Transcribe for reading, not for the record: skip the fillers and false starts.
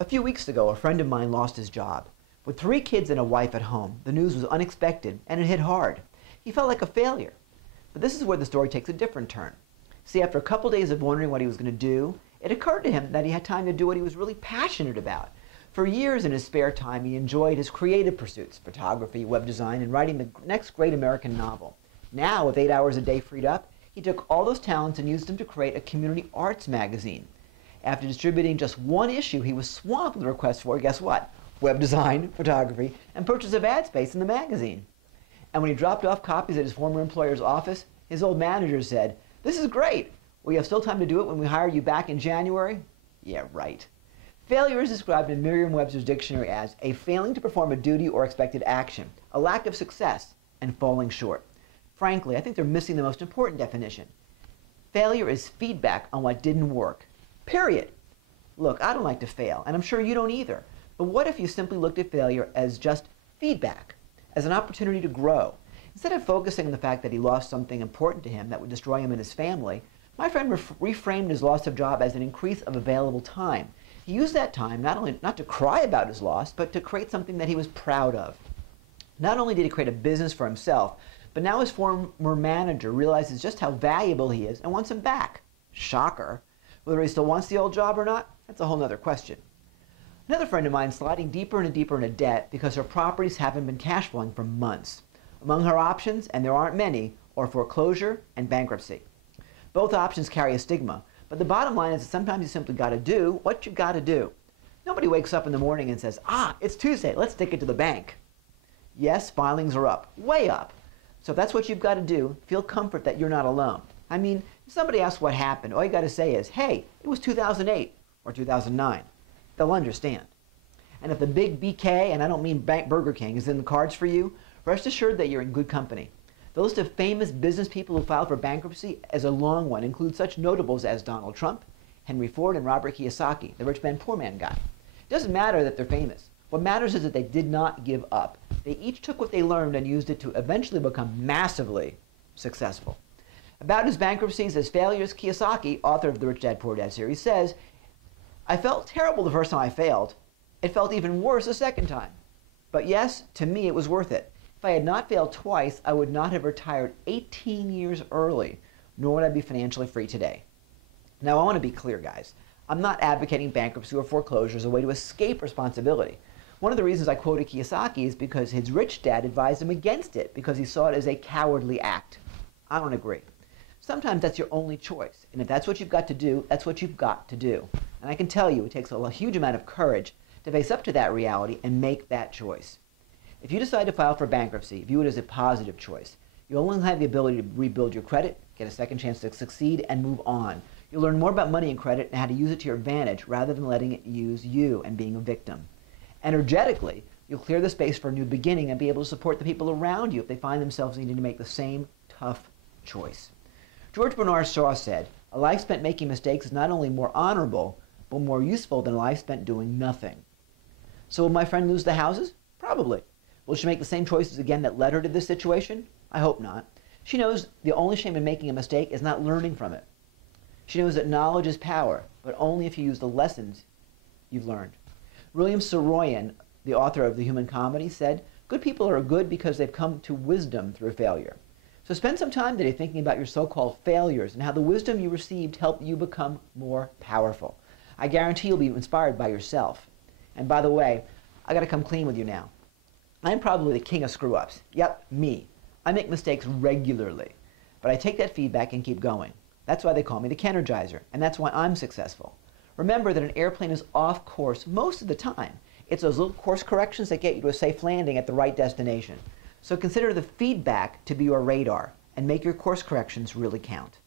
A few weeks ago, a friend of mine lost his job. With 3 kids and a wife at home, the news was unexpected and it hit hard. He felt like a failure. But this is where the story takes a different turn. See, after a couple days of wondering what he was going to do, it occurred to him that he had time to do what he was really passionate about. For years in his spare time, he enjoyed his creative pursuits, photography, web design, and writing the next great American novel. Now, with 8 hours a day freed up, he took all those talents and used them to create a community arts magazine. After distributing just 1 issue, he was swamped with requests for, guess what? Web design, photography, and purchase of ad space in the magazine. And when he dropped off copies at his former employer's office, his old manager said, "This is great. Will you have still time to do it when we hire you back in January?" Yeah, right. Failure is described in Merriam-Webster's dictionary as a failing to perform a duty or expected action, a lack of success, and falling short. Frankly, I think they're missing the most important definition. Failure is feedback on what didn't work. Period. Look, I don't like to fail, and I'm sure you don't either. But what if you simply looked at failure as just feedback, as an opportunity to grow? Instead of focusing on the fact that he lost something important to him that would destroy him and his family, my friend reframed his loss of job as an increase of available time. He used that time not to cry about his loss, but to create something that he was proud of. Not only did he create a business for himself, but now his former manager realizes just how valuable he is and wants him back. Shocker. Whether he still wants the old job or not, that's a whole other question. Another friend of mine is sliding deeper and deeper into debt because her properties haven't been cash flowing for months. Among her options, and there aren't many, are foreclosure and bankruptcy. Both options carry a stigma, but the bottom line is that sometimes you simply got to do what you got to do. Nobody wakes up in the morning and says, it's Tuesday, let's take it to the bank. Yes, filings are up, way up. So if that's what you've got to do, feel comfort that you're not alone. I mean, if somebody asks what happened, all you got to say is, hey, it was 2008 or 2009. They'll understand. And if the big BK, and I don't mean Burger King, is in the cards for you, rest assured that you're in good company. The list of famous business people who filed for bankruptcy is a long one, includes such notables as Donald Trump, Henry Ford, and Robert Kiyosaki, the rich man, poor man guy. It doesn't matter that they're famous. What matters is that they did not give up. They each took what they learned and used it to eventually become massively successful. About his bankruptcies as failures, Kiyosaki, author of the Rich Dad Poor Dad series, says, "I felt terrible the first time I failed. It felt even worse the second time. But yes, to me it was worth it. If I had not failed twice, I would not have retired 18 years early, nor would I be financially free today." Now I want to be clear, guys. I'm not advocating bankruptcy or foreclosure as a way to escape responsibility. One of the reasons I quoted Kiyosaki is because his rich dad advised him against it because he saw it as a cowardly act. I don't agree. Sometimes that's your only choice, and if that's what you've got to do, that's what you've got to do. And I can tell you, it takes a huge amount of courage to face up to that reality and make that choice. If you decide to file for bankruptcy, view it as a positive choice. You only have the ability to rebuild your credit, get a second chance to succeed, and move on. You'll learn more about money and credit and how to use it to your advantage rather than letting it use you and being a victim. Energetically, you'll clear the space for a new beginning and be able to support the people around you if they find themselves needing to make the same tough choice. George Bernard Shaw said, "A life spent making mistakes is not only more honorable, but more useful than a life spent doing nothing." So will my friend lose the houses? Probably. Will she make the same choices again that led her to this situation? I hope not. She knows the only shame in making a mistake is not learning from it. She knows that knowledge is power, but only if you use the lessons you've learned. William Saroyan, the author of The Human Comedy, said, "Good people are good because they've come to wisdom through failure." So spend some time today thinking about your so-called failures and how the wisdom you received helped you become more powerful. I guarantee you'll be inspired by yourself. And by the way, I got to come clean with you now. I'm probably the king of screw-ups. Yep, me. I make mistakes regularly, but I take that feedback and keep going. That's why they call me the Kenergizer, and that's why I'm successful. Remember that an airplane is off course most of the time. It's those little course corrections that get you to a safe landing at the right destination. So consider the feedback to be your radar and make your course corrections really count.